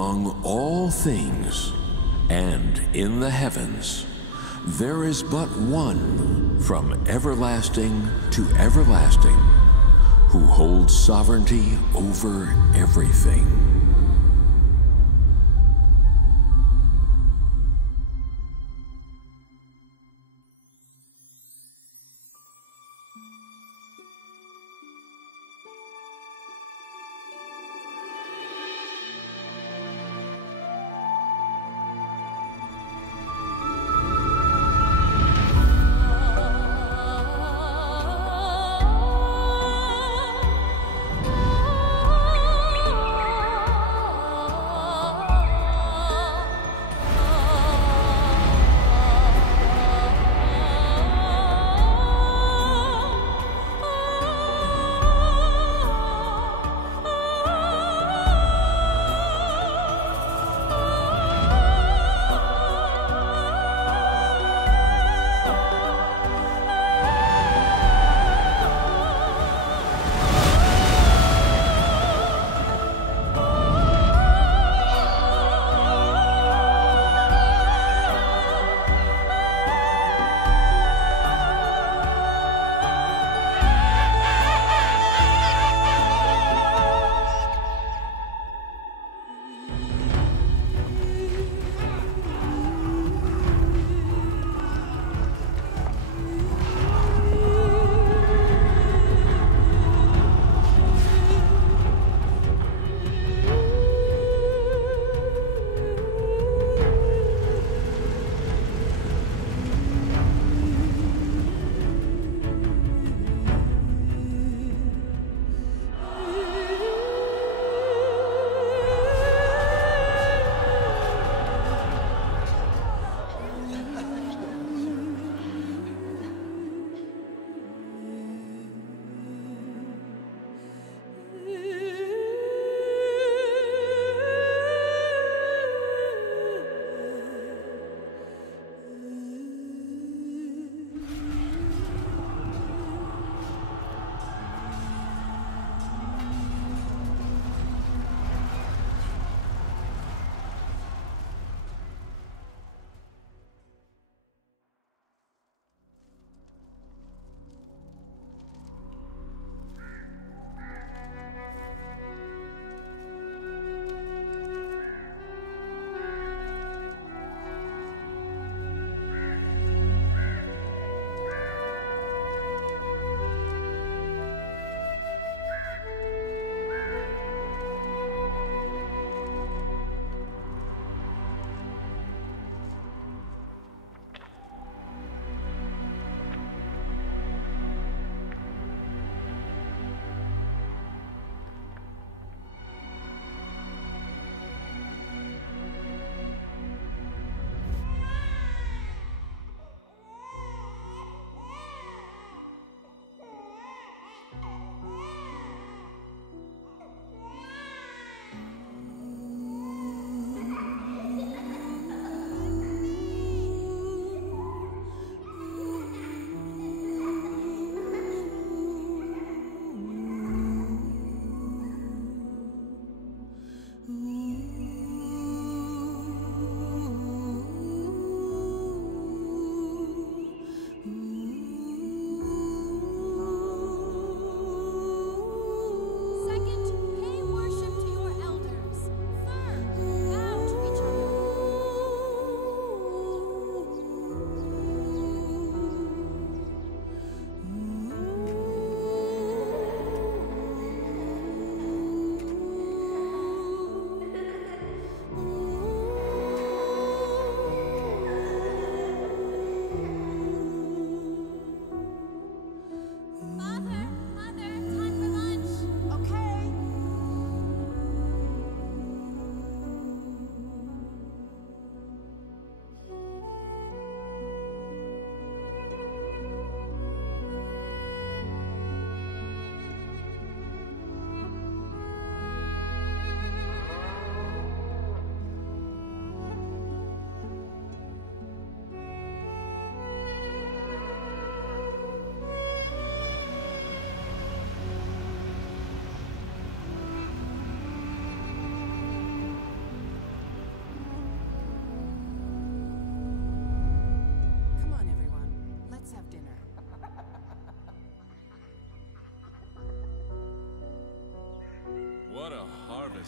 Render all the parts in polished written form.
Among all things and in the heavens, there is but one from everlasting to everlasting, who holds sovereignty over everything.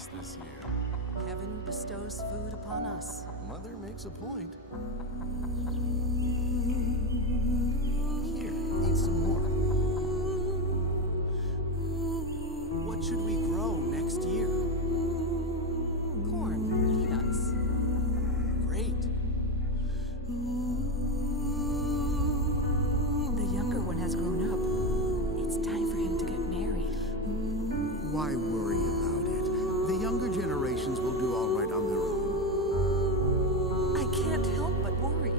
us this year. Heaven bestows food upon us. Mother makes a point. Here, eat some more. What should we grow next year? Corn, peanuts. Great. The younger one has grown up. It's time for him to get married. Why worry about it? The younger generations will do all right on their own. I can't help but worry.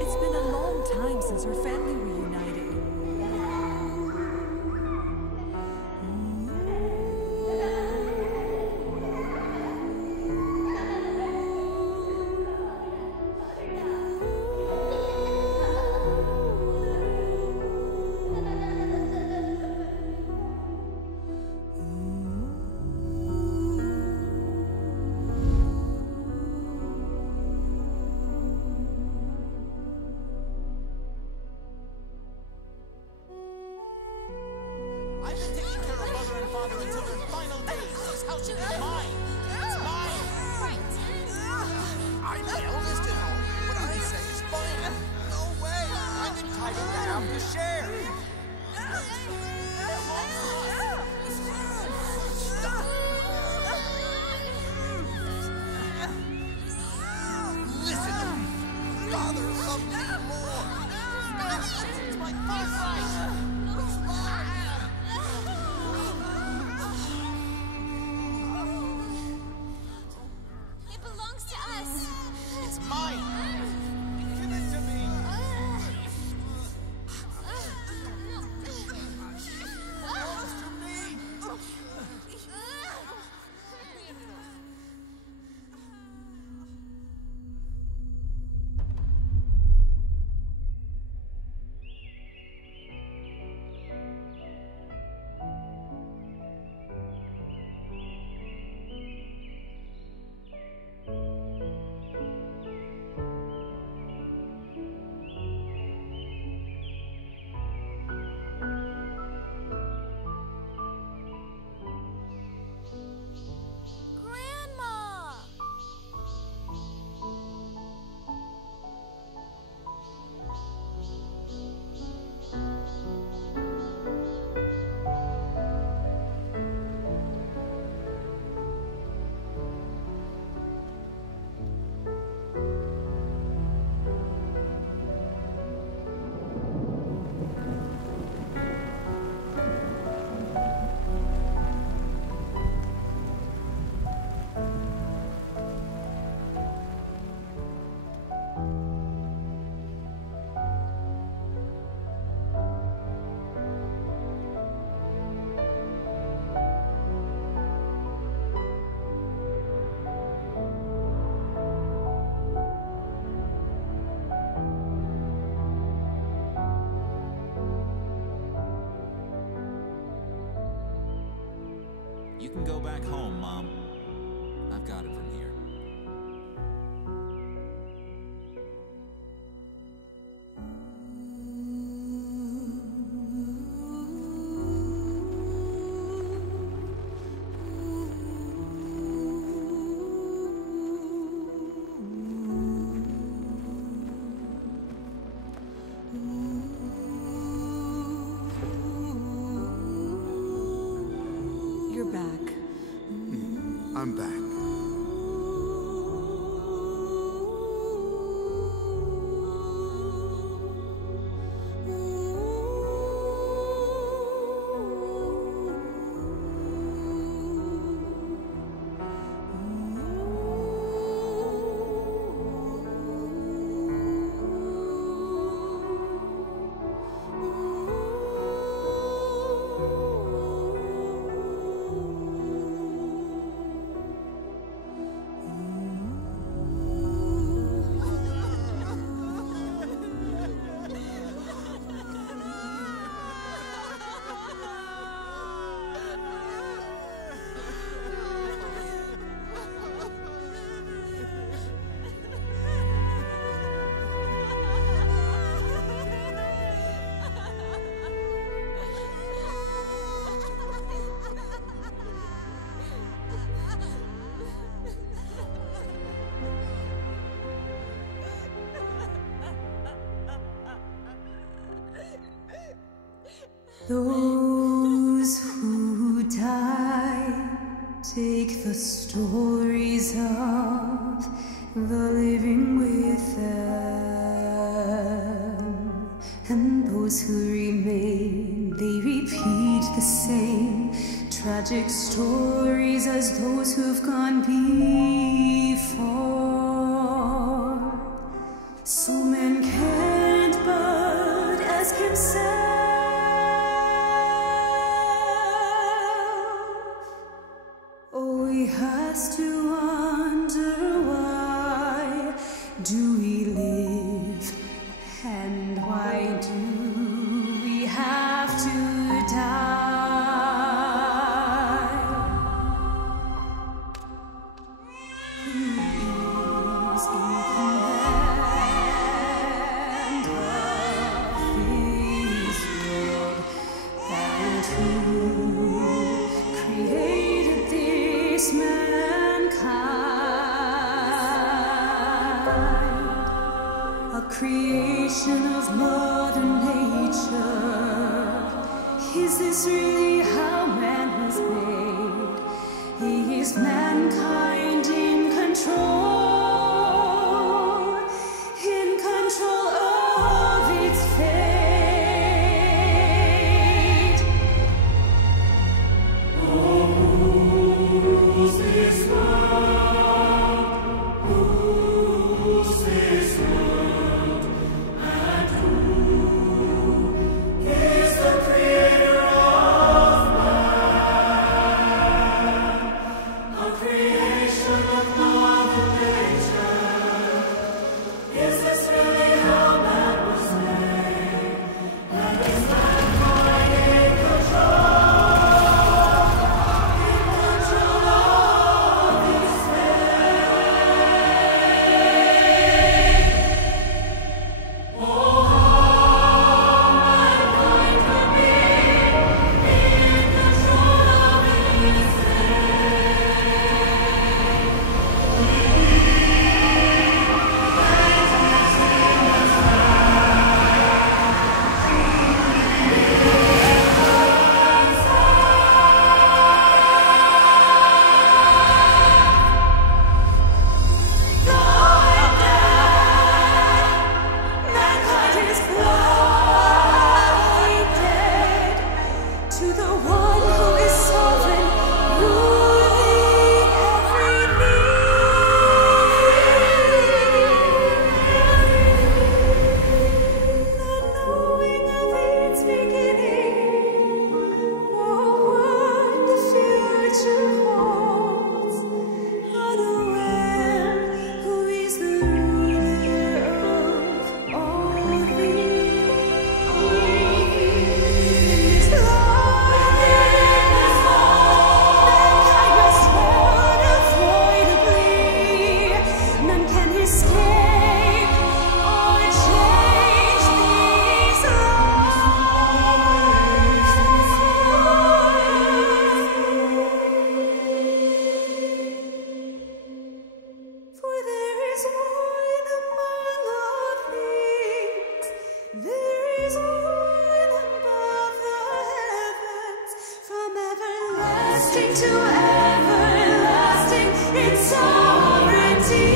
It's been a long time since our family reunited. I've been taking care of Mother and Father until their final days. This house should be mine. It's mine. I'm the eldest at home. What I say is fine. No way. I'm entitled to have the share. Listen to me. Father loves me more. It's my birthright. It belongs to us. It's mine. Give it to me. Belongs to me. Grandma! You can go back home, Mom. I've got it from here. You're back. I'm back. Those who die take the stories of the living with them, and those who remain, they repeat the same tragic stories as those who've gone before. So man can't but ask himself, oh, he has to wonder, why do we live, and why do we have to die? Who is in command of this world, and who created this mankind? A creation of Mother Nature. Is this really how man was made? Is mankind in control of its fate? Oh, who's this world? Who's this world? And who is the creator of man? A creation of Mother Nature. Is this really how man was made? And is mankind in control of its fate? Oh, how mankind can be in control of its mankind is blinded to the one who is sovereign, ruling everything, not knowing of its beginning or what the future holds, unaware who is the ruler of all things. In this life, mankind must unavoidably. None can escape or change these laws. For there is one among all things, there is one above the heavens, from everlasting to everlasting in sovereignty.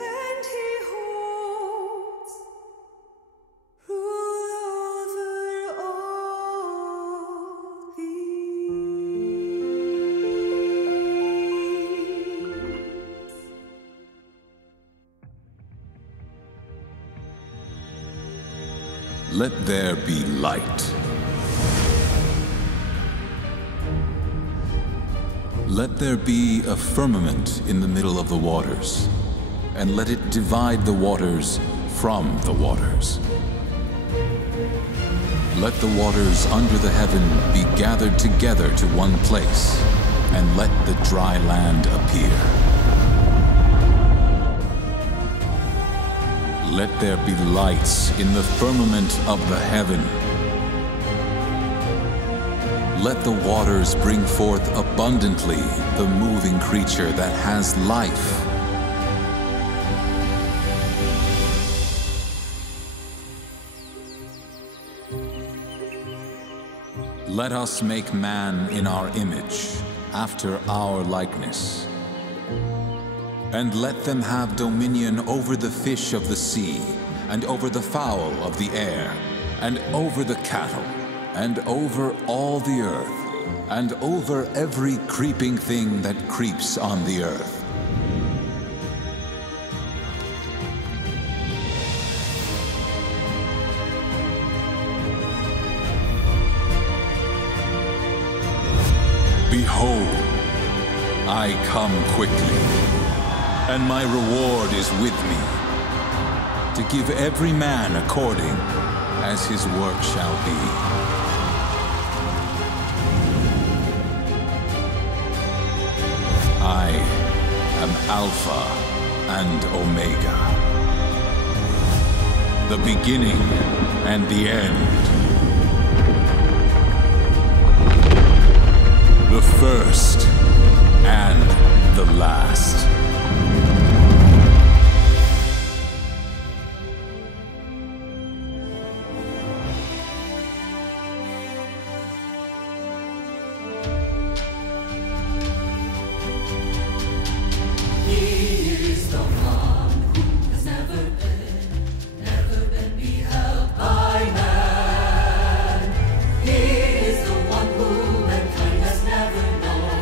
And he holds rule over all things. Let there be light. Let there be a firmament in the middle of the waters, and let it divide the waters from the waters. Let the waters under the heaven be gathered together to one place, and let the dry land appear. Let there be lights in the firmament of the heaven. Let the waters bring forth abundantly the moving creature that has life. Let us make man in our image, after our likeness. And let them have dominion over the fish of the sea, and over the fowl of the air, and over the cattle, and over all the earth, and over every creeping thing that creeps on the earth. Behold, I come quickly, and my reward is with me, to give every man according as his work shall be. I am Alpha and Omega, the beginning and the end, the first and the last. He is the one who mankind has never known.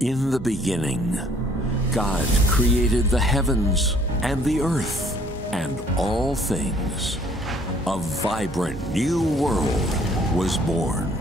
In the beginning, God created the heavens and the earth and all things. A vibrant new world was born.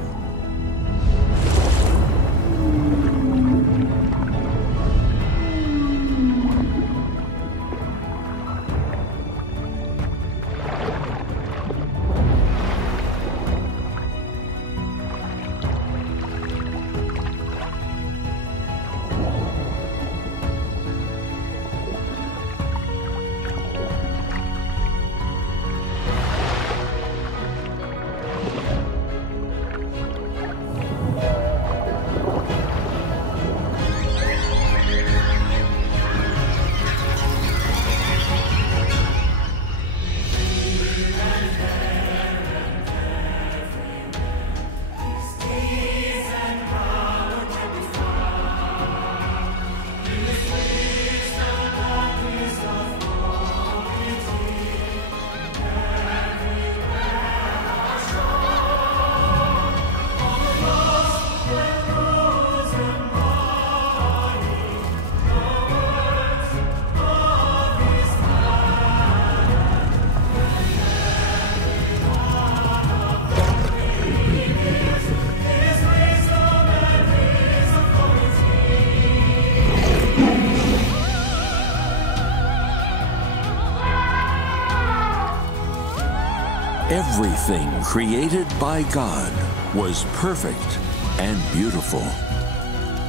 Everything created by God was perfect and beautiful,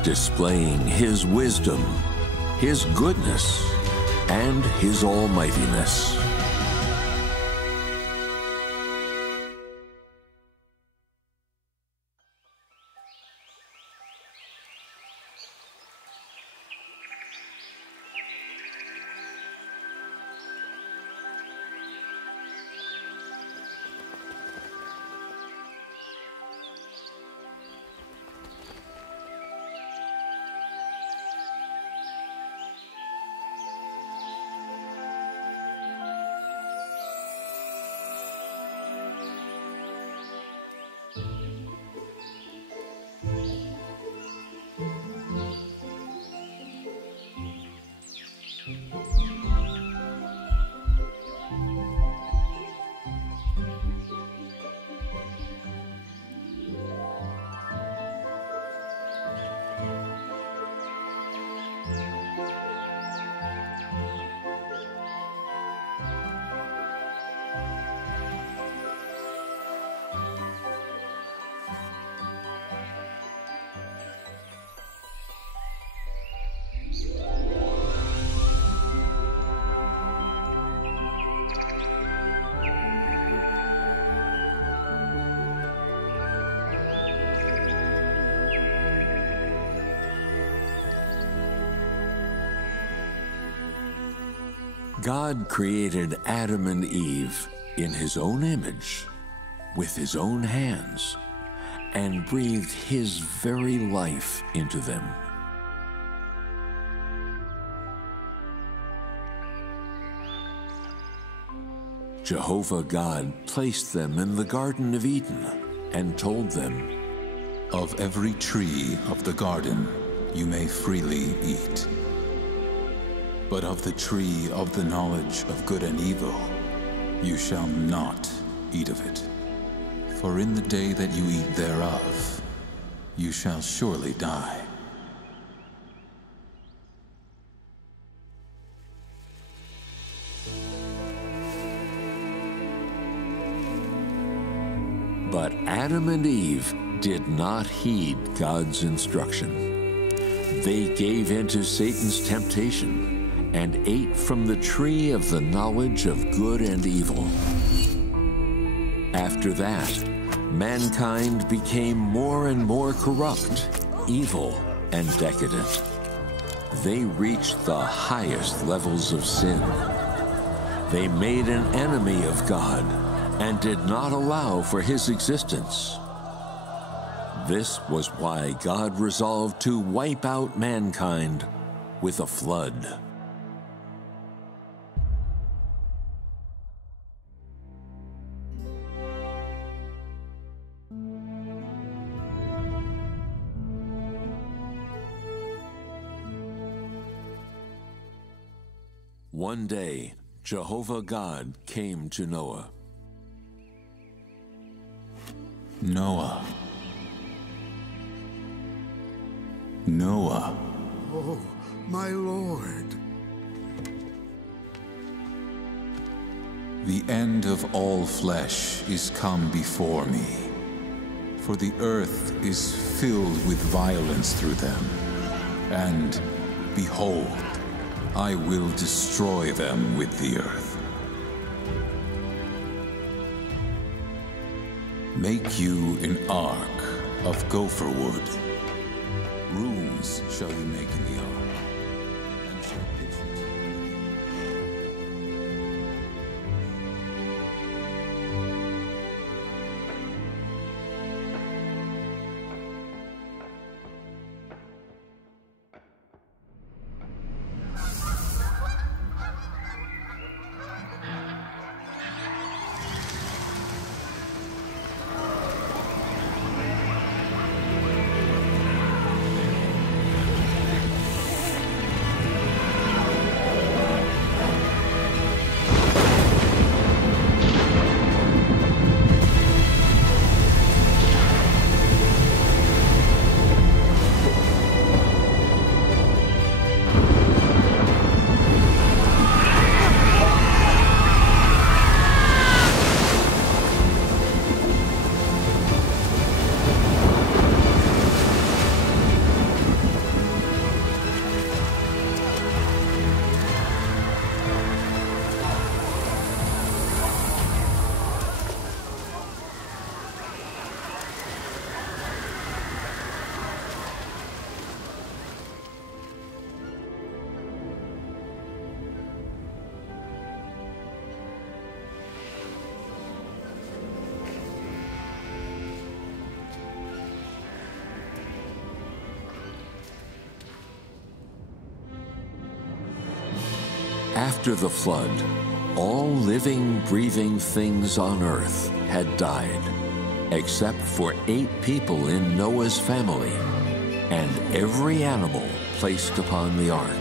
displaying His wisdom, His goodness, and His almightiness. God created Adam and Eve in his own image, with his own hands, and breathed his very life into them. Jehovah God placed them in the Garden of Eden and told them, "Of every tree of the garden you may freely eat. But of the tree of the knowledge of good and evil you shall not eat of it. For in the day that you eat thereof you shall surely die." But Adam and Eve did not heed God's instruction. They gave in to Satan's temptation and ate from the tree of the knowledge of good and evil. After that, mankind became more and more corrupt, evil, and decadent. They reached the highest levels of sin. They made an enemy of God and did not allow for his existence. This was why God resolved to wipe out mankind with a flood. One day, Jehovah God came to Noah. Noah. Noah. Oh, my Lord. The end of all flesh is come before me, for the earth is filled with violence through them, and behold, I will destroy them with the earth. Make you an ark of gopher wood. Rooms shall you make in the ark, and shall pitch it. After the flood, all living, breathing things on earth had died, except for 8 people in Noah's family, and every animal placed upon the ark.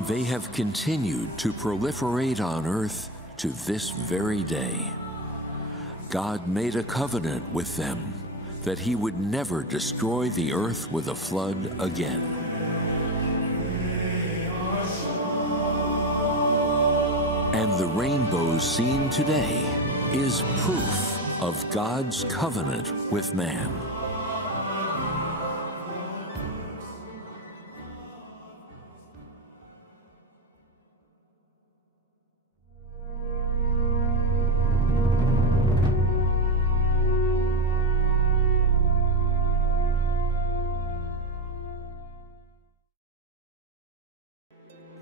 They have continued to proliferate on earth to this very day. God made a covenant with them that he would never destroy the earth with a flood again. And the rainbow seen today is proof of God's covenant with man.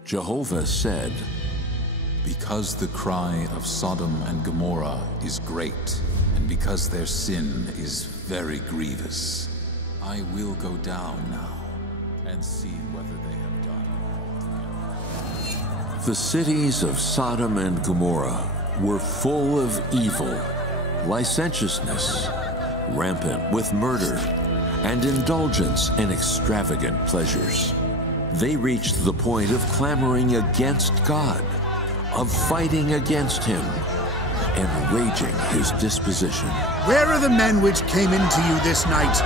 Jehovah said, "Because the cry of Sodom and Gomorrah is great, and because their sin is very grievous, I will go down now and see whether they have done." The cities of Sodom and Gomorrah were full of evil, licentiousness, rampant with murder, and indulgence in extravagant pleasures. They reached the point of clamoring against God, of fighting against him, and raging his disposition. Where are the men which came into you this night?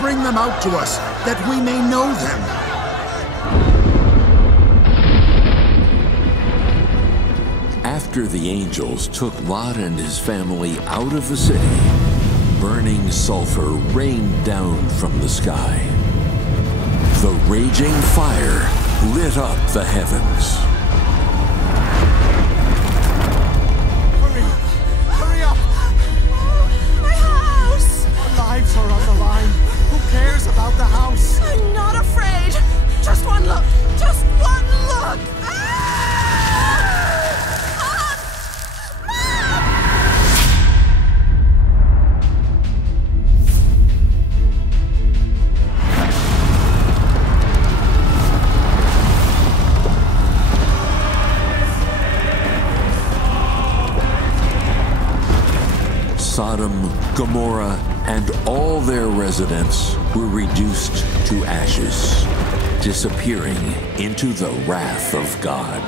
Bring them out to us, that we may know them. After the angels took Lot and his family out of the city, burning sulfur rained down from the sky. The raging fire lit up the heavens. Hurry up! My house! Our lives are on the line. Who cares about the house? I'm not afraid. Just one look. Just one look. Sodom, Gomorrah, and all their residents were reduced to ashes, disappearing into the wrath of God.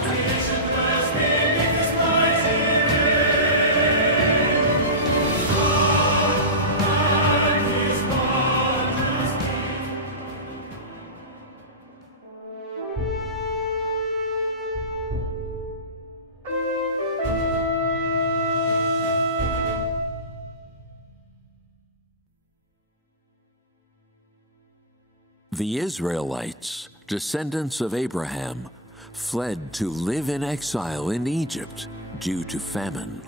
The Israelites, descendants of Abraham, fled to live in exile in Egypt due to famine.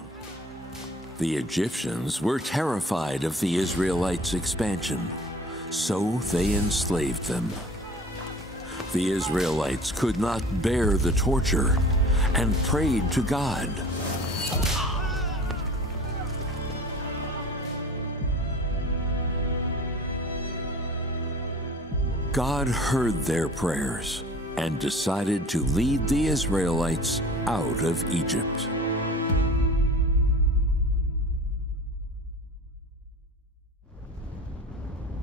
The Egyptians were terrified of the Israelites' expansion, so they enslaved them. The Israelites could not bear the torture and prayed to God. God heard their prayers and decided to lead the Israelites out of Egypt.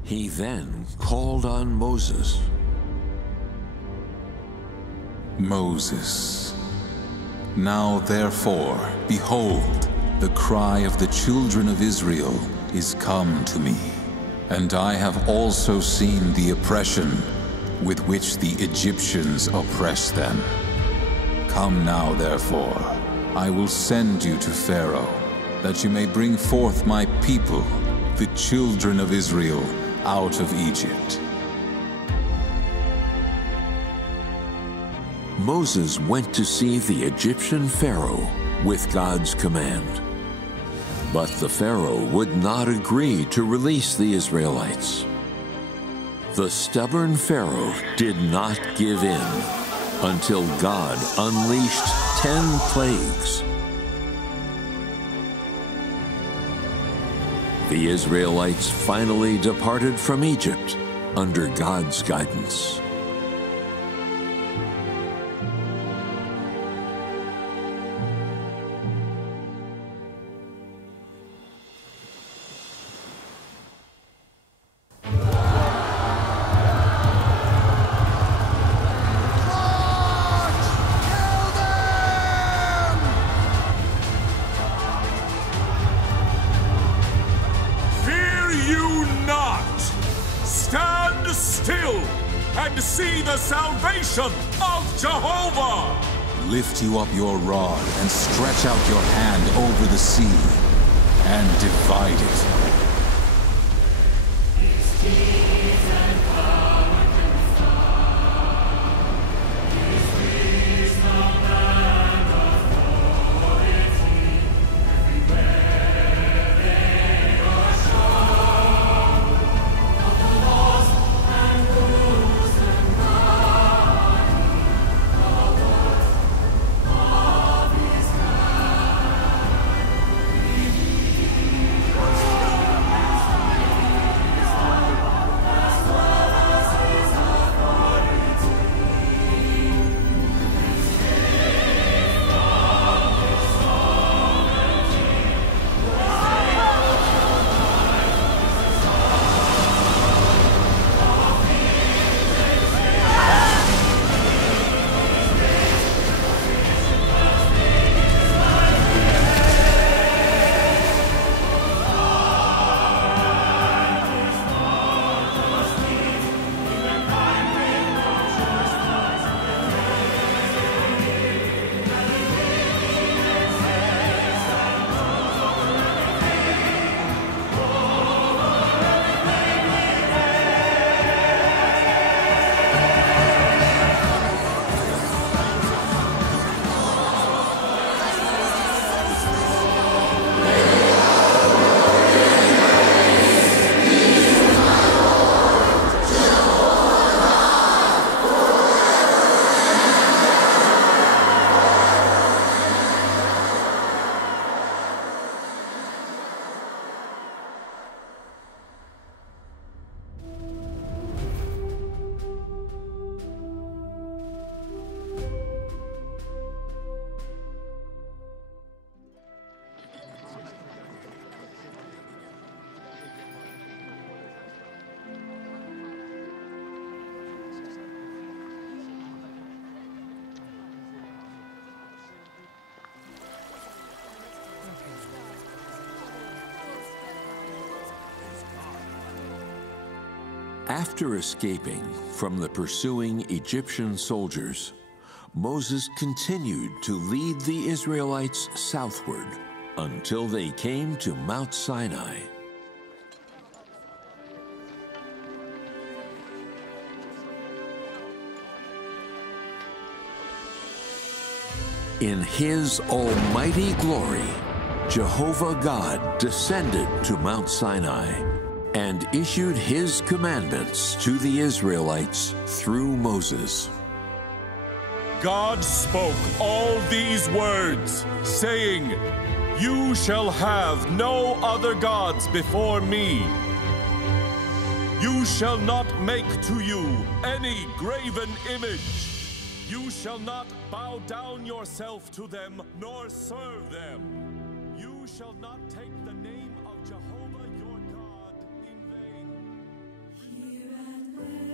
He then called on Moses. Moses. Now therefore, behold, the cry of the children of Israel is come to me. And I have also seen the oppression with which the Egyptians oppress them. Come now, therefore, I will send you to Pharaoh, that you may bring forth my people, the children of Israel, out of Egypt. Moses went to see the Egyptian Pharaoh with God's command. But the Pharaoh would not agree to release the Israelites. The stubborn Pharaoh did not give in until God unleashed 10 plagues. The Israelites finally departed from Egypt under God's guidance. still and see the salvation of Jehovah! Lift you up your rod and stretch out your hand over the sea and divide it. After escaping from the pursuing Egyptian soldiers, Moses continued to lead the Israelites southward until they came to Mount Sinai. In his almighty glory, Jehovah God descended to Mount Sinai and issued his commandments to the Israelites through Moses. God spoke all these words, saying, "You shall have no other gods before me. You shall not make to you any graven image. You shall not bow down yourself to them, nor serve them. You shall not take the name of Jehovah your God in vain." Here and there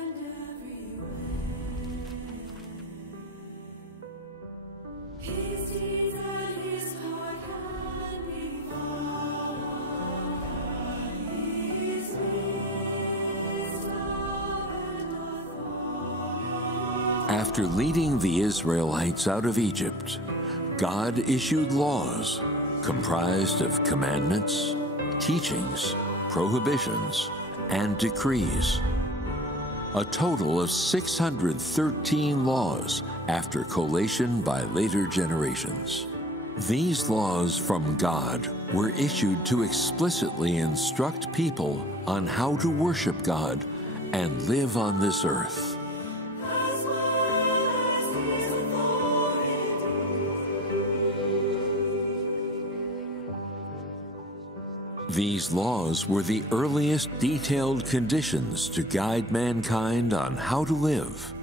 and everywhere, his deeds and his power can be found. His wisdom and authority. After leading the Israelites out of Egypt, God issued laws comprised of commandments, teachings, prohibitions, and decrees. A total of 613 laws after collation by later generations. These laws from God were issued to explicitly instruct people on how to worship God and live on this earth. These laws were the earliest detailed conditions to guide mankind on how to live,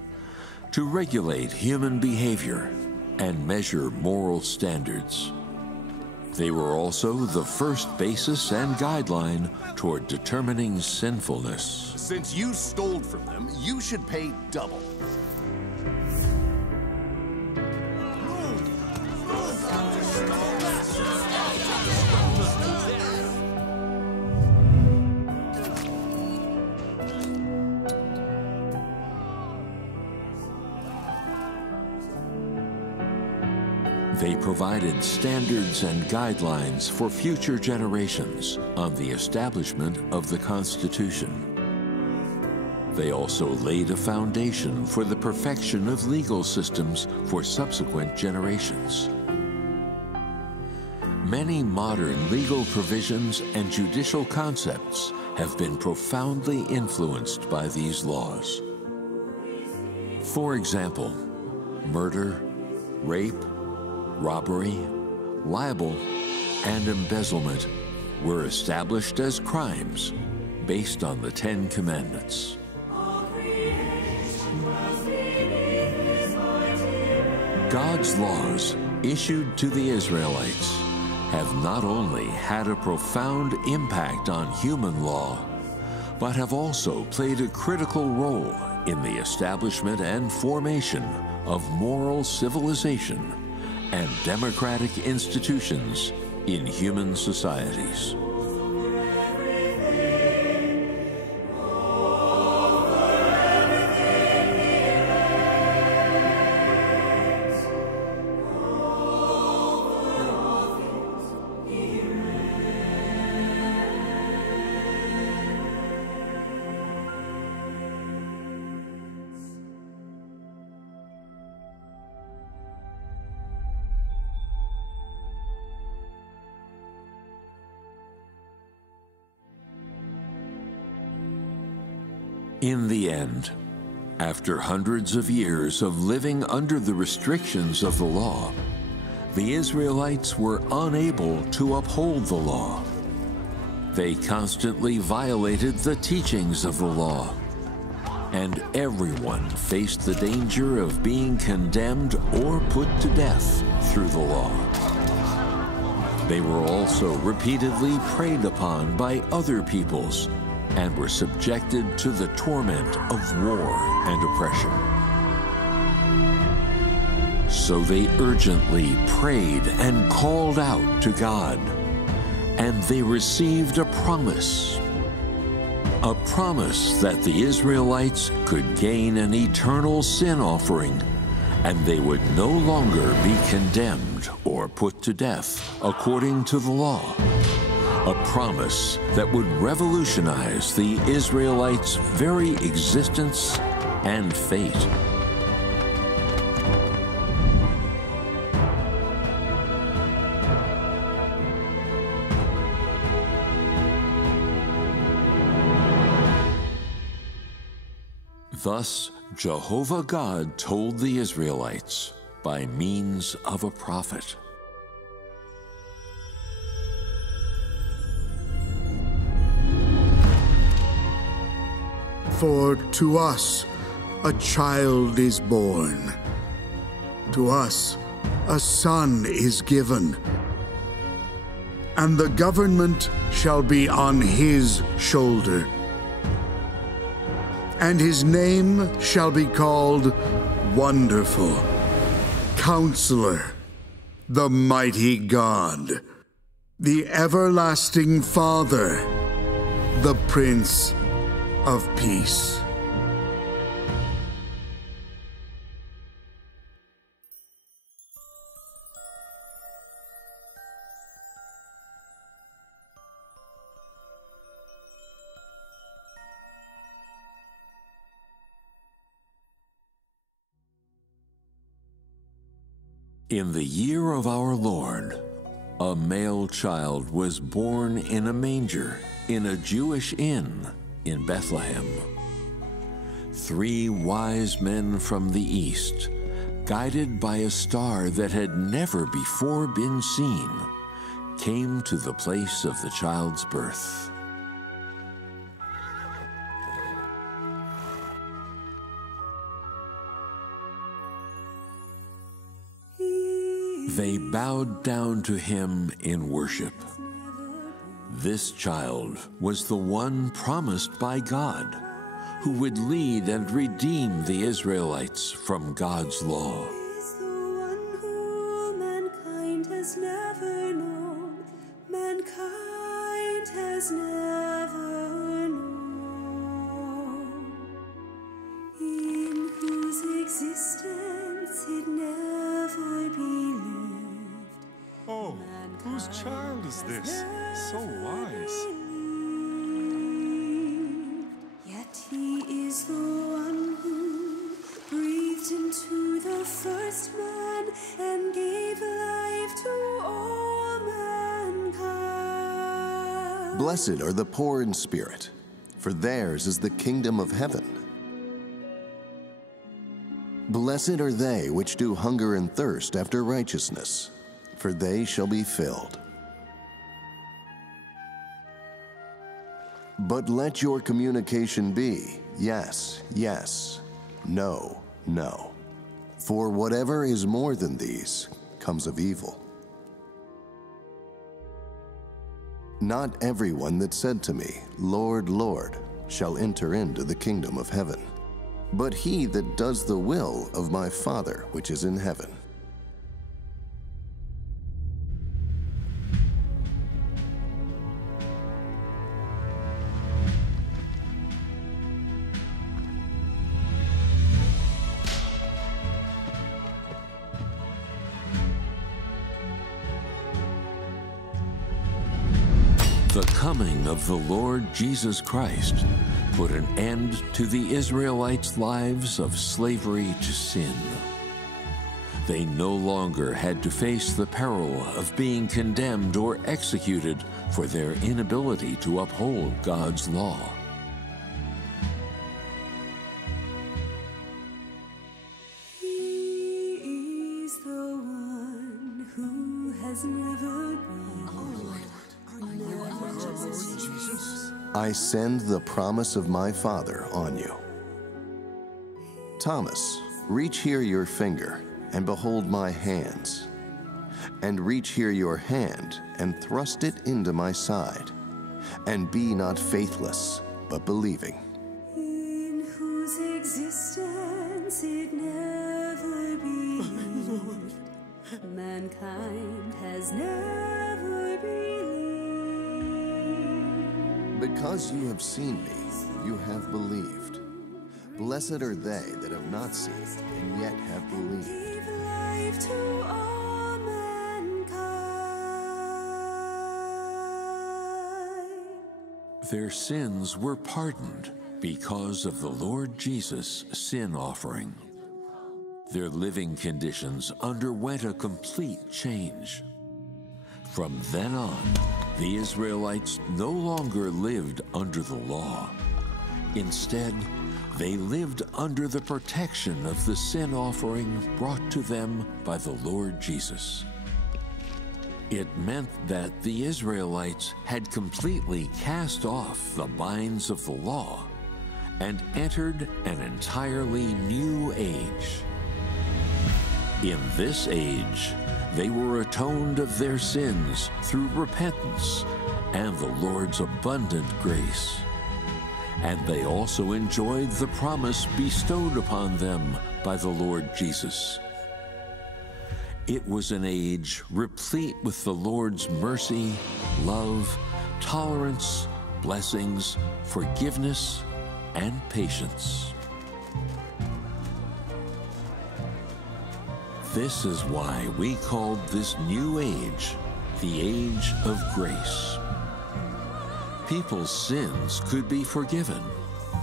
to regulate human behavior, and measure moral standards. They were also the first basis and guideline toward determining sinfulness. Since you stole from them, you should pay double. They provided standards and guidelines for future generations on the establishment of the Constitution. They also laid a foundation for the perfection of legal systems for subsequent generations. Many modern legal provisions and judicial concepts have been profoundly influenced by these laws. For example, murder, rape, robbery, libel, and embezzlement were established as crimes based on the Ten Commandments. God's laws, issued to the Israelites, have not only had a profound impact on human law, but have also played a critical role in the establishment and formation of moral civilization and democratic institutions in human societies. In the end, after hundreds of years of living under the restrictions of the law, the Israelites were unable to uphold the law. They constantly violated the teachings of the law, and everyone faced the danger of being condemned or put to death through the law. They were also repeatedly preyed upon by other peoples and were subjected to the torment of war and oppression. So they urgently prayed and called out to God, and they received a promise that the Israelites could gain an eternal sin offering, and they would no longer be condemned or put to death according to the law. A promise that would revolutionize the Israelites' very existence and fate. Thus, Jehovah God told the Israelites by means of a prophet. For to us a child is born, to us a son is given, and the government shall be on his shoulder. And his name shall be called Wonderful, Counselor, the Mighty God, the Everlasting Father, the Prince of Peace. In the year of our Lord, a male child was born in a manger in a Jewish inn in Bethlehem. 3 wise men from the east, guided by a star that had never before been seen, came to the place of the child's birth. They bowed down to him in worship. This child was the one promised by God, who would lead and redeem the Israelites from God's law. Is the one who mankind has never known, mankind has never known, in whose existence it never believed. Whose child is this? So wise. Yet he is the one who breathed into the first man and gave life to all mankind. Blessed are the poor in spirit, for theirs is the kingdom of heaven. Blessed are they which do hunger and thirst after righteousness, for they shall be filled. But let your communication be, yes, yes, no, no. For whatever is more than these comes of evil. Not everyone that said to me, Lord, Lord, shall enter into the kingdom of heaven, but he that does the will of my Father which is in heaven. The coming of the Lord Jesus Christ put an end to the Israelites' lives of slavery to sin. They no longer had to face the peril of being condemned or executed for their inability to uphold God's law. He is the one who has never been. I send the promise of my Father on you. Thomas, reach here your finger, and behold my hands. And reach here your hand, and thrust it into my side. And be not faithless, but believing. In whose existence it never believed. Mankind has never believed. Because you have seen me, you have believed. Blessed are they that have not seen, and yet have believed. Give life to all mankind. Their sins were pardoned because of the Lord Jesus' sin offering. Their living conditions underwent a complete change. From then on, the Israelites no longer lived under the law. Instead, they lived under the protection of the sin offering brought to them by the Lord Jesus. It meant that the Israelites had completely cast off the binds of the law and entered an entirely new age. In this age, they were atoned of their sins through repentance and the Lord's abundant grace. And they also enjoyed the promise bestowed upon them by the Lord Jesus. It was an age replete with the Lord's mercy, love, tolerance, blessings, forgiveness, and patience. This is why we called this new age the Age of Grace. People's sins could be forgiven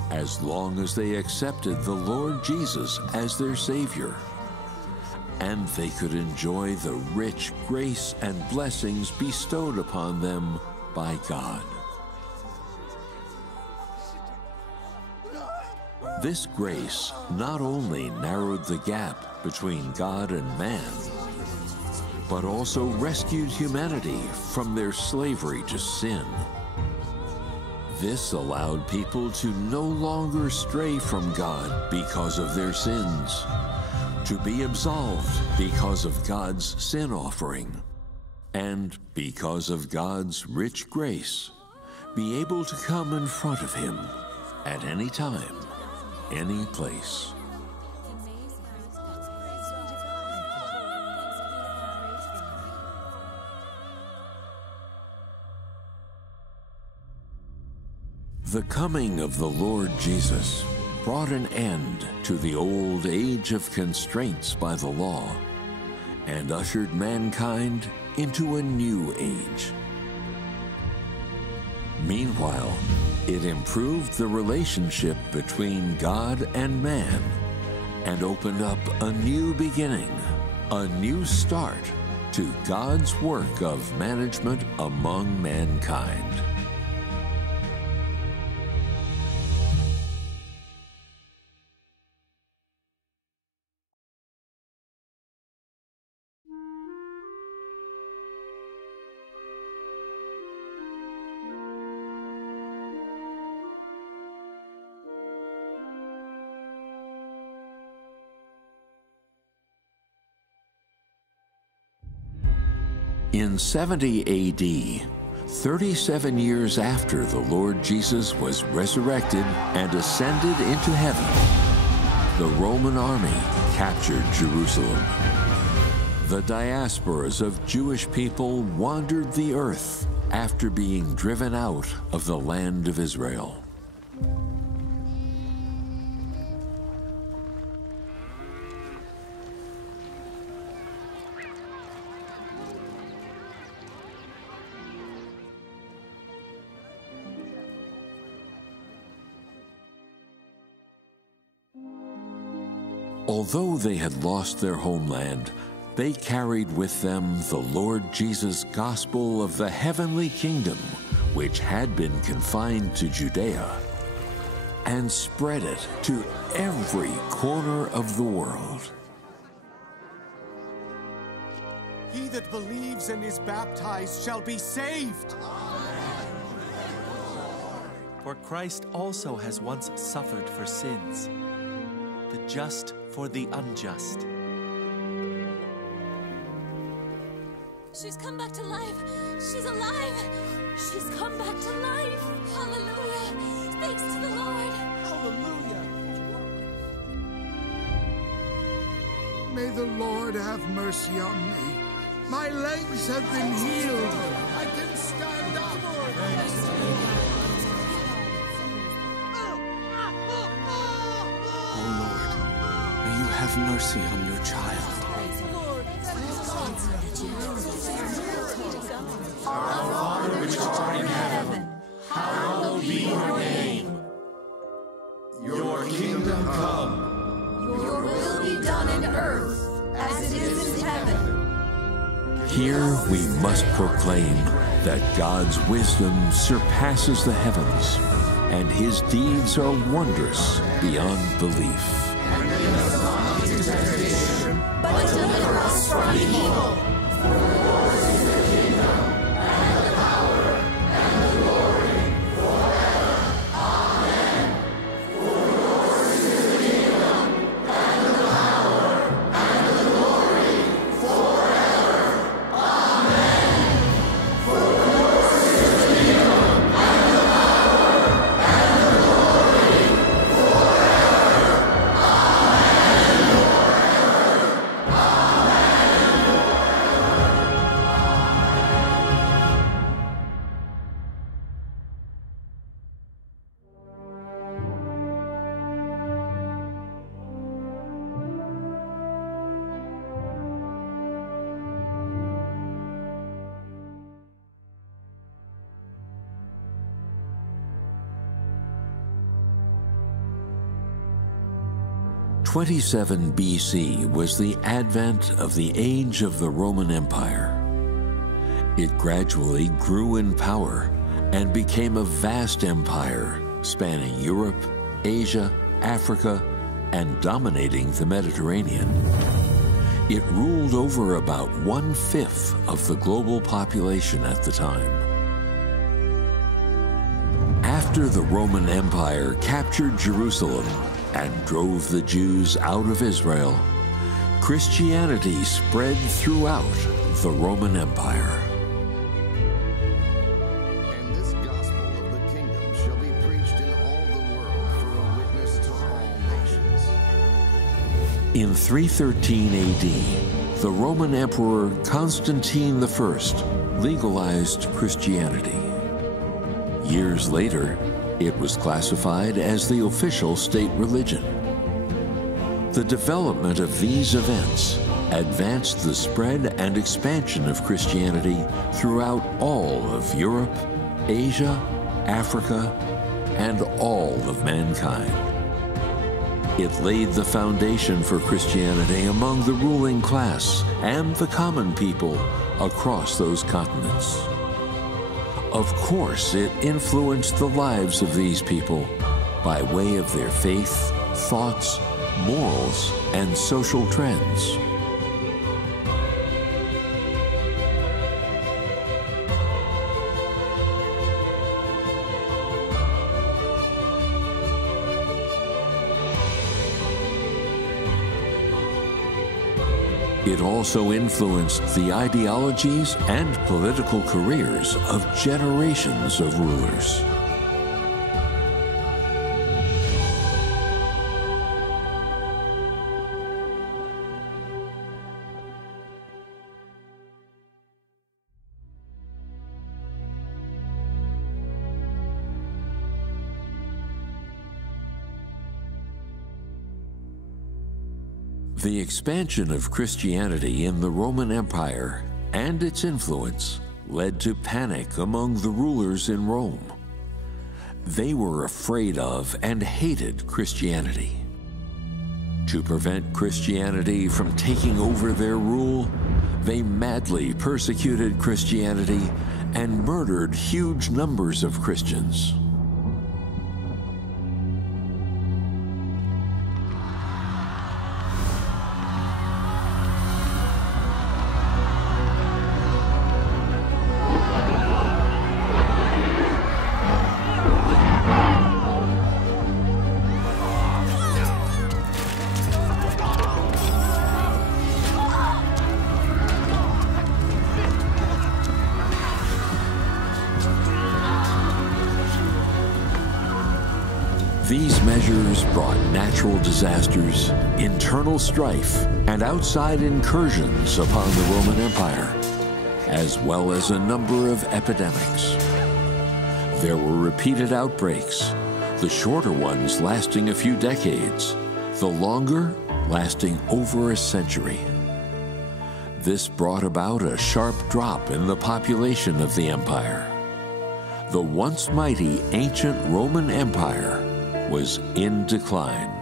as long as they accepted the Lord Jesus as their Savior. And they could enjoy the rich grace and blessings bestowed upon them by God. This grace not only narrowed the gap between God and man, but also rescued humanity from their slavery to sin. This allowed people to no longer stray from God because of their sins, to be absolved because of God's sin offering, and because of God's rich grace, be able to come in front of Him at any time, any place. The coming of the Lord Jesus brought an end to the old age of constraints by the law and ushered mankind into a new age. Meanwhile, it improved the relationship between God and man and opened up a new beginning, a new start to God's work of management among mankind. In 70 AD, 37 years after the Lord Jesus was resurrected and ascended into heaven, the Roman army captured Jerusalem. The diasporas of Jewish people wandered the earth after being driven out of the land of Israel. Although they had lost their homeland, they carried with them the Lord Jesus' gospel of the heavenly kingdom, which had been confined to Judea, and spread it to every corner of the world. He that believes and is baptized shall be saved. For Christ also has once suffered for sins, the just for the unjust. She's come back to life. She's alive. She's come back to life. Hallelujah. Thanks to the Lord. Hallelujah. May the Lord have mercy on me. My legs have been healed. I can stand up. Oh Lord, may you have mercy on your child. Our Father which art in heaven, hallowed be your name. Your kingdom come. Your will be done in earth as it is in heaven. Here we must proclaim that God's wisdom surpasses the heavens, and his deeds are wondrous beyond belief. But deliver us from evil. For yours is the kingdom, and the power, and the glory, forever. Amen. For yours is the kingdom, and the power, and the glory, forever. Amen. For yours is the kingdom, and the power, and the glory, forever. Amen. Amen. '27 BC was the advent of the age of the Roman Empire. It gradually grew in power and became a vast empire spanning Europe, Asia, Africa, and dominating the Mediterranean. It ruled over about 1/5 of the global population at the time. After the Roman Empire captured Jerusalem and drove the Jews out of Israel, Christianity spread throughout the Roman Empire. And this gospel of the kingdom shall be preached in all the world for a witness to all nations. In 313 AD, the Roman Emperor Constantine I legalized Christianity. Years later, it was classified as the official state religion. The development of these events advanced the spread and expansion of Christianity throughout all of Europe, Asia, Africa, and all of mankind. It laid the foundation for Christianity among the ruling class and the common people across those continents. Of course, it influenced the lives of these people by way of their faith, thoughts, morals, and social trends. It also influenced the ideologies and political careers of generations of rulers. The expansion of Christianity in the Roman Empire and its influence led to panic among the rulers in Rome. They were afraid of and hated Christianity. To prevent Christianity from taking over their rule, they madly persecuted Christianity and murdered huge numbers of Christians. These measures brought natural disasters, internal strife, and outside incursions upon the Roman Empire, as well as a number of epidemics. There were repeated outbreaks, the shorter ones lasting a few decades, the longer lasting over a century. This brought about a sharp drop in the population of the empire. The once mighty ancient Roman Empire was in decline.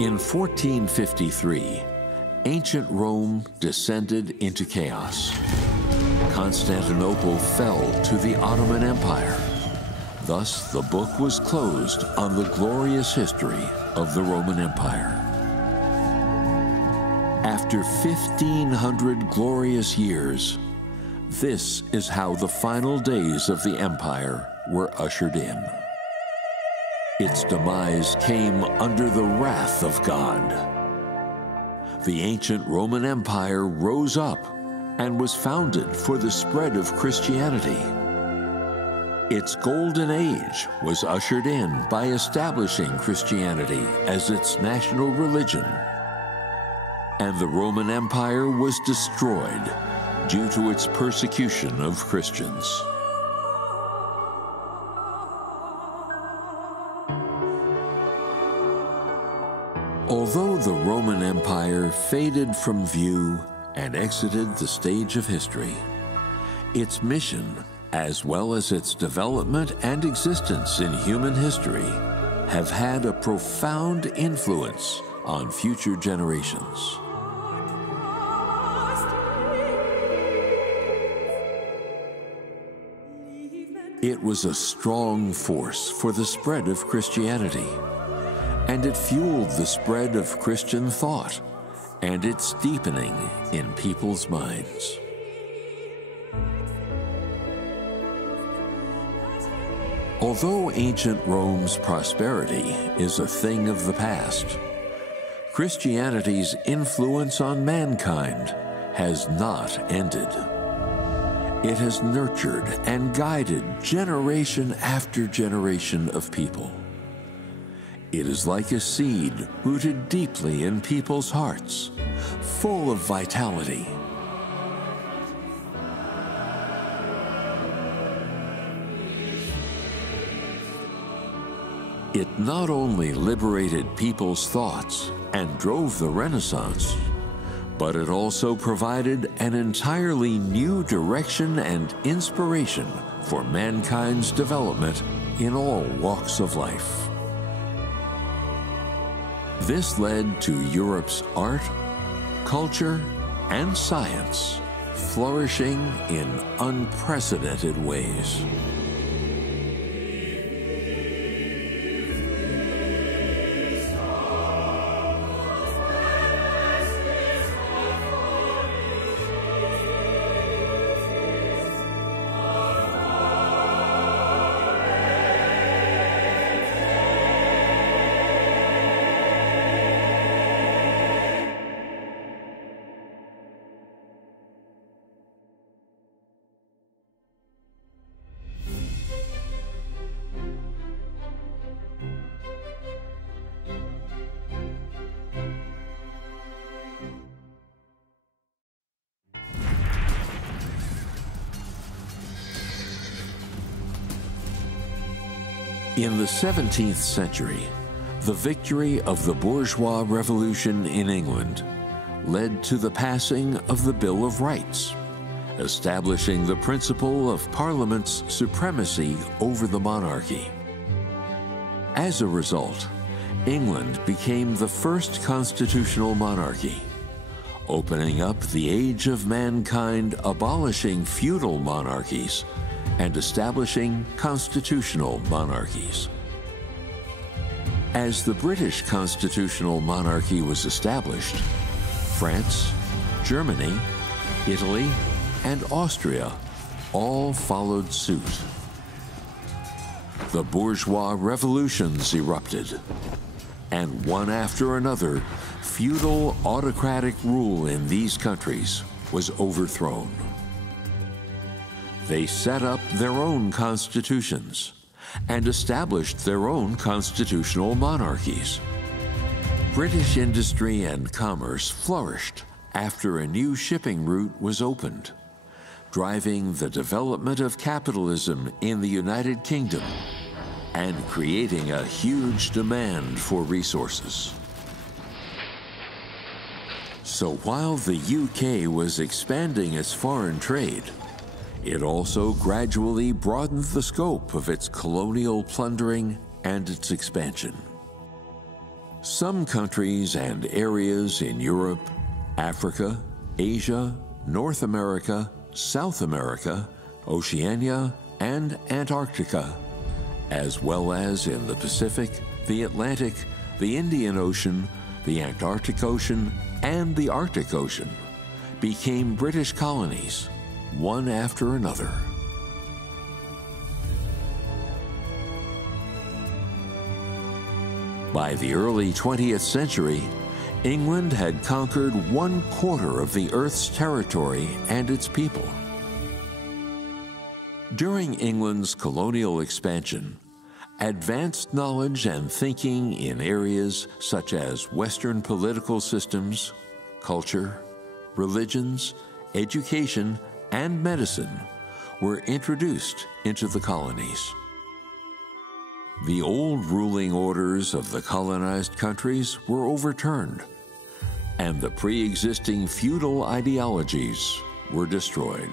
In 1453, ancient Rome descended into chaos. Constantinople fell to the Ottoman Empire. Thus, the book was closed on the glorious history of the Roman Empire. After 1,500 glorious years, this is how the final days of the empire were ushered in. Its demise came under the wrath of God. The ancient Roman Empire rose up and was founded for the spread of Christianity. Its golden age was ushered in by establishing Christianity as its national religion. And the Roman Empire was destroyed due to its persecution of Christians. Although the Roman Empire faded from view and exited the stage of history, its mission, as well as its development and existence in human history, have had a profound influence on future generations. It was a strong force for the spread of Christianity, and it fueled the spread of Christian thought and its deepening in people's minds. Although ancient Rome's prosperity is a thing of the past, Christianity's influence on mankind has not ended. It has nurtured and guided generation after generation of people. It is like a seed rooted deeply in people's hearts, full of vitality. It not only liberated people's thoughts and drove the Renaissance, but it also provided an entirely new direction and inspiration for mankind's development in all walks of life. This led to Europe's art, culture, and science flourishing in unprecedented ways. In the 17th century, the victory of the bourgeois revolution in England led to the passing of the Bill of Rights, establishing the principle of Parliament's supremacy over the monarchy. As a result, England became the first constitutional monarchy, opening up the age of mankind, abolishing feudal monarchies and establishing constitutional monarchies. As the British constitutional monarchy was established, France, Germany, Italy, and Austria all followed suit. The bourgeois revolutions erupted, and one after another, feudal autocratic rule in these countries was overthrown. They set up their own constitutions and established their own constitutional monarchies. British industry and commerce flourished after a new shipping route was opened, driving the development of capitalism in the United Kingdom and creating a huge demand for resources. So while the UK was expanding its foreign trade, it also gradually broadened the scope of its colonial plundering and its expansion. Some countries and areas in Europe, Africa, Asia, North America, South America, Oceania, and Antarctica, as well as in the Pacific, the Atlantic, the Indian Ocean, the Antarctic Ocean, and the Arctic Ocean, became British colonies, one after another. By the early 20th century, England had conquered 1/4 of the Earth's territory and its people. During England's colonial expansion, advanced knowledge and thinking in areas such as Western political systems, culture, religions, education, and medicine were introduced into the colonies. The old ruling orders of the colonized countries were overturned, and the pre-existing feudal ideologies were destroyed.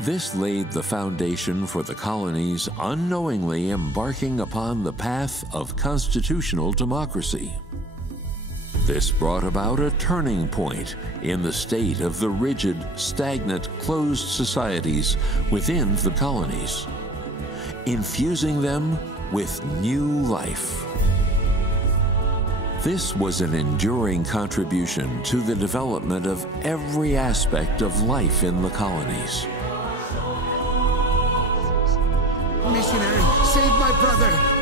This laid the foundation for the colonies unknowingly embarking upon the path of constitutional democracy. This brought about a turning point in the state of the rigid, stagnant, closed societies within the colonies, infusing them with new life. This was an enduring contribution to the development of every aspect of life in the colonies. Missionary, save my brother!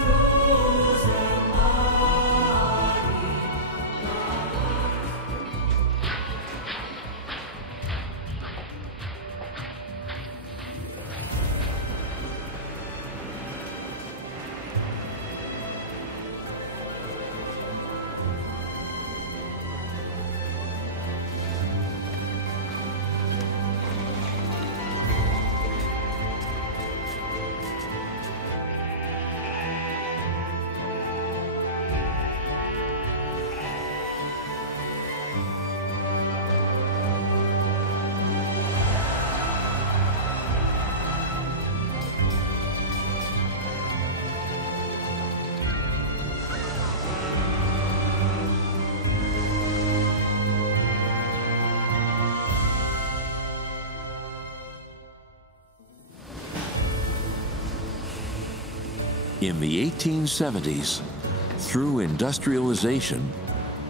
In the 1870s, through industrialization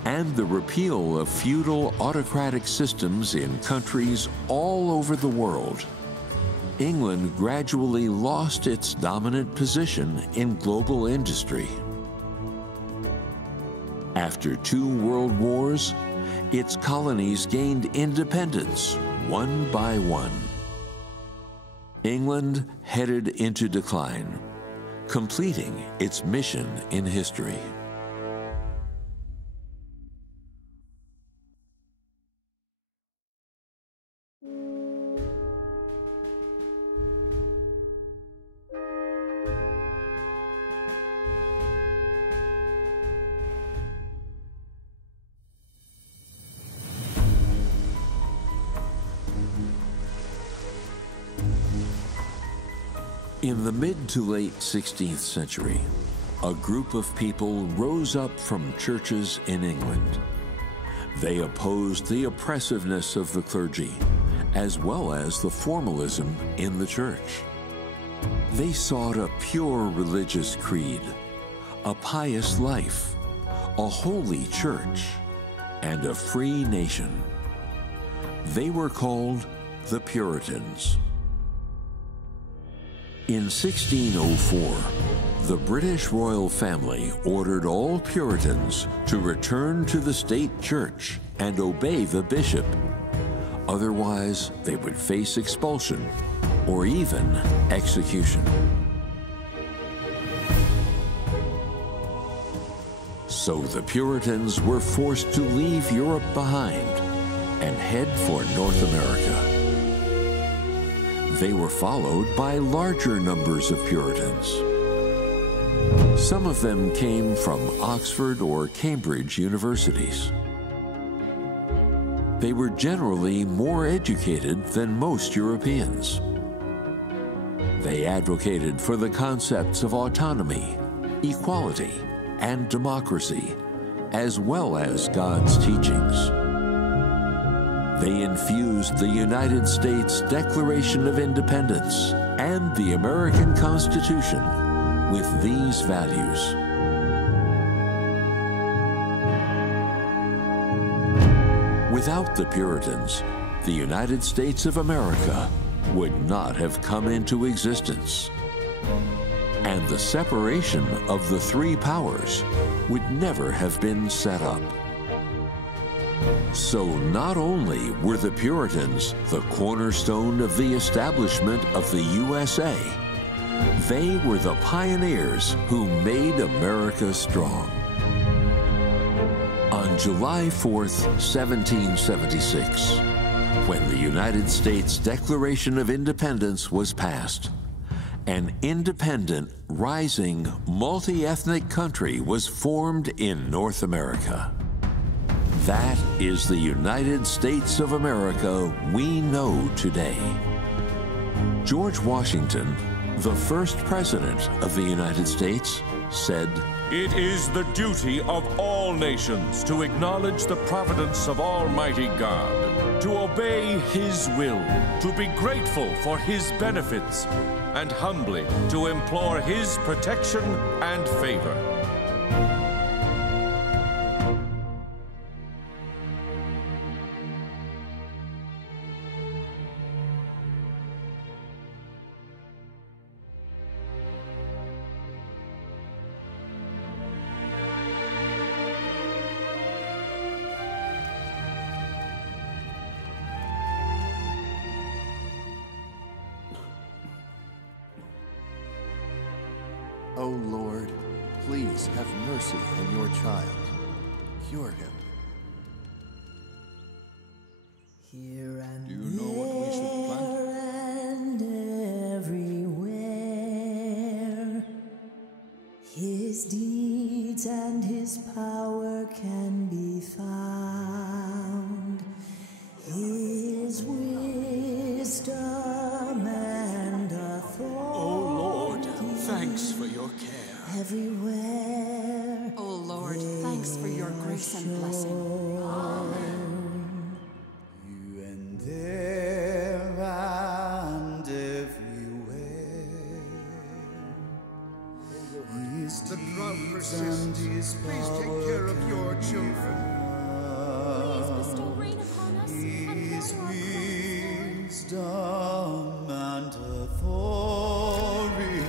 and the repeal of feudal autocratic systems in countries all over the world, England gradually lost its dominant position in global industry. After 2 world wars, its colonies gained independence one by one. England headed into decline, completing its mission in history. In the mid to late 16th century, a group of people rose up from churches in England. They opposed the oppressiveness of the clergy, as well as the formalism in the church. They sought a pure religious creed, a pious life, a holy church, and a free nation. They were called the Puritans. In 1604, the British royal family ordered all Puritans to return to the state church and obey the bishop. Otherwise, they would face expulsion or even execution. So the Puritans were forced to leave Europe behind and head for North America. They were followed by larger numbers of Puritans. Some of them came from Oxford or Cambridge universities. They were generally more educated than most Europeans. They advocated for the concepts of autonomy, equality, and democracy, as well as God's teachings. They infused the United States Declaration of Independence and the American Constitution with these values. Without the Puritans, the United States of America would not have come into existence, and the separation of the 3 powers would never have been set up. So not only were the Puritans the cornerstone of the establishment of the USA, they were the pioneers who made America strong. On July 4th, 1776, when the United States Declaration of Independence was passed, an independent, rising, multi-ethnic country was formed in North America. That is the United States of America we know today. George Washington, the first president of the United States, said, "It is the duty of all nations to acknowledge the providence of Almighty God, to obey His will, to be grateful for His benefits, and humbly to implore His protection and favor." O Lord, please have mercy on your child. Cure him. Here and Do you know what we should plant? and everywhere, His deeds and His power can be found. His wisdom and authority. Oh Lord, thanks for your care. Everywhere. Oh Lord, thanks for your grace and blessing. You and there and everywhere. His The drought deeds and persists. His Please take power care of your can be children. Please bestow rain upon us and His water our crops. wisdom and authority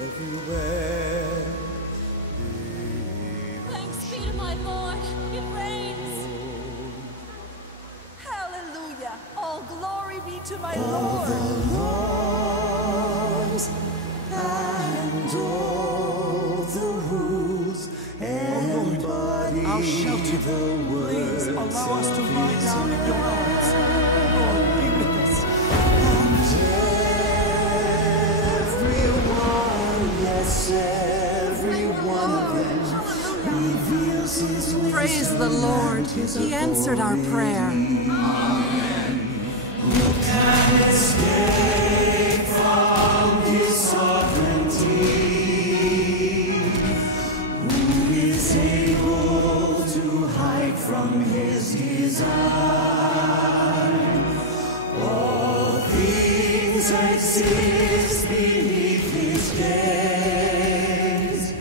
everywhere. Thanks be to my Lord. It rains. Hallelujah! All glory be to my All Lord. the laws and all the rules embody I'll shelter the them. words Please allow us to lie down in your arms. Lord, be with us. Everyone, yes, every one of them reveals His wisdom. Praise the Lord. He answered our prayer. Who can escape from His sovereignty? Who is able to hide from His design? All things exist beneath His gaze.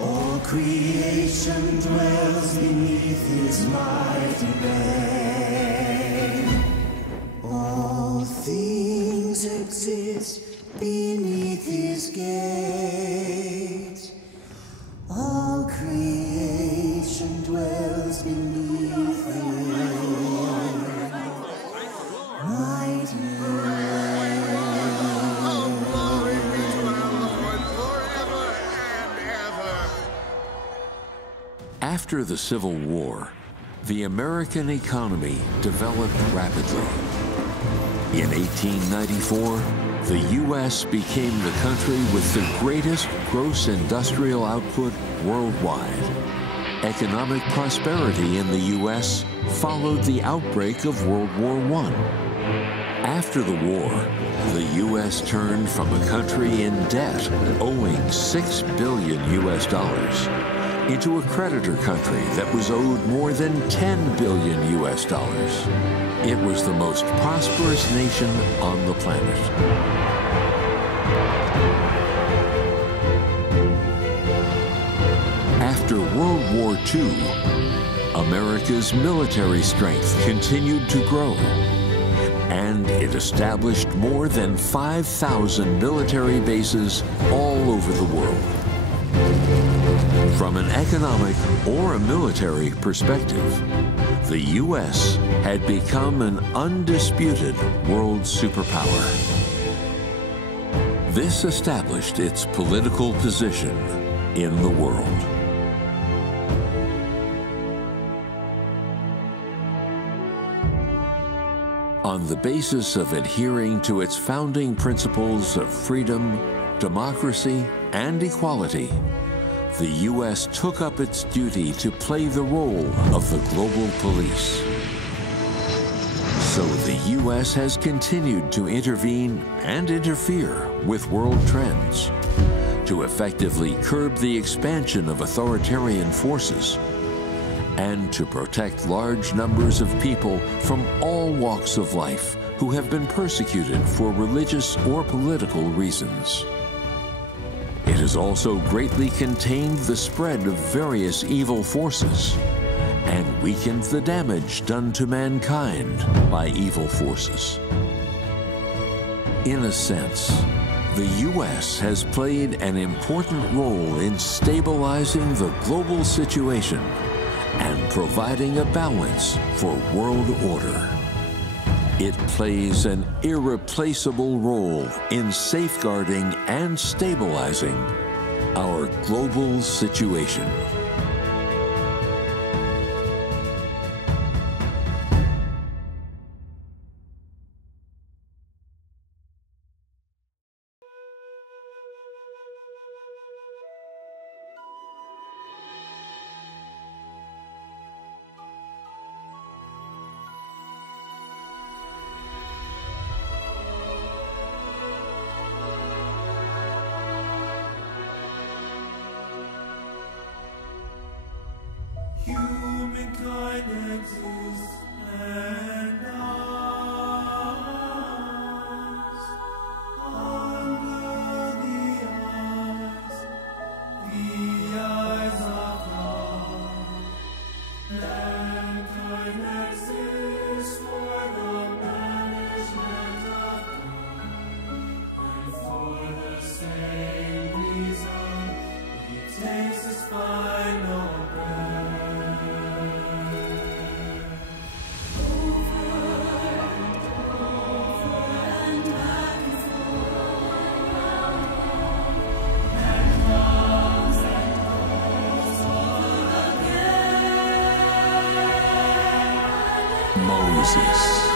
All creation dwells beneath His mighty name. All things exist beneath His gaze. All creation dwells beneath His mighty Oh, glory be to our Lord forever and ever. After the Civil War, the American economy developed rapidly. In 1894, the U.S. became the country with the greatest gross industrial output worldwide. Economic prosperity in the U.S. followed the outbreak of World War I. After the war, the U.S. turned from a country in debt, owing $6 billion into a creditor country that was owed more than $10 billion. It was the most prosperous nation on the planet. After World War II, America's military strength continued to grow, and it established more than 5,000 military bases all over the world. From an economic or a military perspective, the U.S. had become an undisputed world superpower. This established its political position in the world. On the basis of adhering to its founding principles of freedom, democracy, and equality, the U.S. took up its duty to play the role of the global police. So the U.S. has continued to intervene and interfere with world trends, to effectively curb the expansion of authoritarian forces, and to protect large numbers of people from all walks of life who have been persecuted for religious or political reasons. It has also greatly contained the spread of various evil forces and weakened the damage done to mankind by evil forces. In a sense, the U.S. has played an important role in stabilizing the global situation and providing a balance for world order. It plays an irreplaceable role in safeguarding and stabilizing our global situation. Humankind exists and dies under the eyes of God. Mankind exists for the management of God, and for the same reason He takes His final breath. Moses.